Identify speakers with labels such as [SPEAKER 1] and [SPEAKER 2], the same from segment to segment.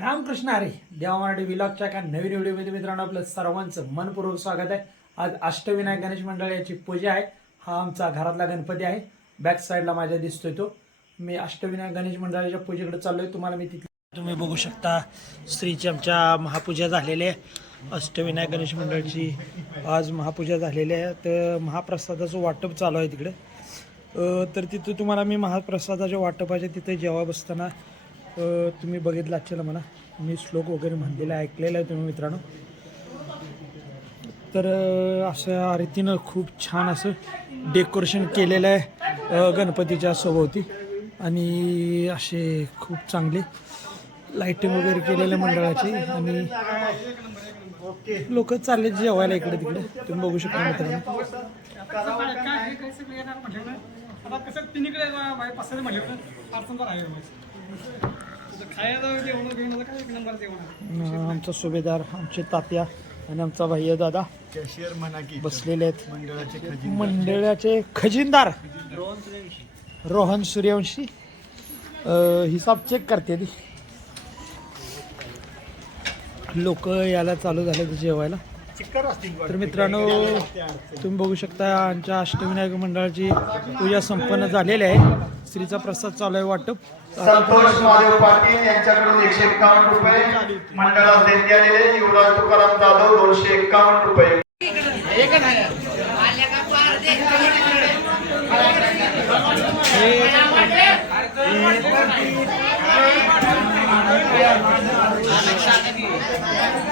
[SPEAKER 1] रामकृष्ण अरे देवा मराठी विलॉगच्या एका नवीन व्हिडिओमध्ये मित्रांनो आपलं सर्वांचं मनपूर्वक स्वागत आहे. आज अष्टविनायक गणेश मंडळ याची पूजा आहे. हा आमचा घरातला गणपती आहे. बॅक साईडला माझ्या दिसतोय तो. मी अष्टविनायक गणेश मंडळाच्या पूजेकडे चाललोय. तुम्हाला मी तिथे तुम्ही बघू शकता स्त्रीची आमच्या महापूजा झालेली आहे. अष्टविनायक गणेश मंडळाची आज महापूजा झालेली आहे. तर महाप्रसादाचं वाटप चालू आहे तिकडे. तर तिथं तुम्हाला मी महाप्रसादाच्या वाटपाच्या तिथे जेव्हा बसताना तुम्ही बघितलं असेल म्हणा. मी श्लोक वगैरे म्हणलेला आहे, ऐकलेला आहे तुम्ही मित्रांनो. तर अशा रीतीनं खूप छान असं डेकोरेशन केलेलं आहे गणपतीच्या सभोवती. आणि असे खूप चांगले लाईटिंग वगैरे केलेले मंडळाची. आणि लोक चालले जेवायला इकडे तिकडे. तुम्ही बघू शकता मित्रांनो. आमचा सुभेदार आमचे तात्या आणि आमचा भैया दादा.
[SPEAKER 2] कॅशियर म्हणा की
[SPEAKER 1] बसलेले आहेत. मंडळाचे खजिन मंडळाचे खजिनदार. रोहन सूर्यवंशी. हिसाब चेक करते ती. लोक यायला चालू झाले जेवायला.
[SPEAKER 3] तर
[SPEAKER 1] मित्रांनो तुम्ही बघू शकता आमच्या अष्टविनायक मंडळाची पूजा संपन्न झालेली आहे. स्त्रीचा प्रसाद चालू आहे वाटप. संतोष
[SPEAKER 2] महादेव पाटील यांच्याकडून एकशे एकावन्न रुपये मंडळास देण्यात आलेले युवराज तुकाराम जाधव दोनशे एकावन्न रुपये.
[SPEAKER 4] आहे.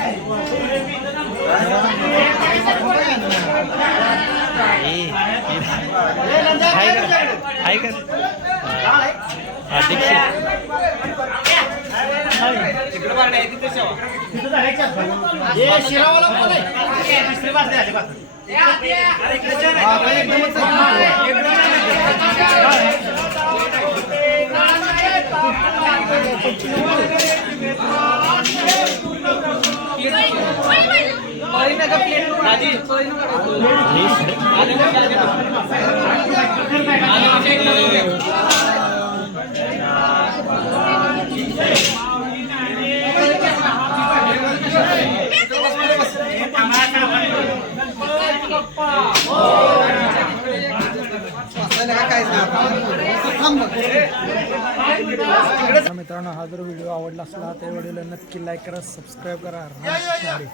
[SPEAKER 3] का दीक्षित शिरावाला कोण आहे दुसरी बात आहे अजिबात एकदमच
[SPEAKER 5] Papa.
[SPEAKER 1] मित्रांनो हा जर व्हिडिओ आवडला असला तर व्हिडिओला नक्की लाईक करा सबस्क्राईब करा. मराठी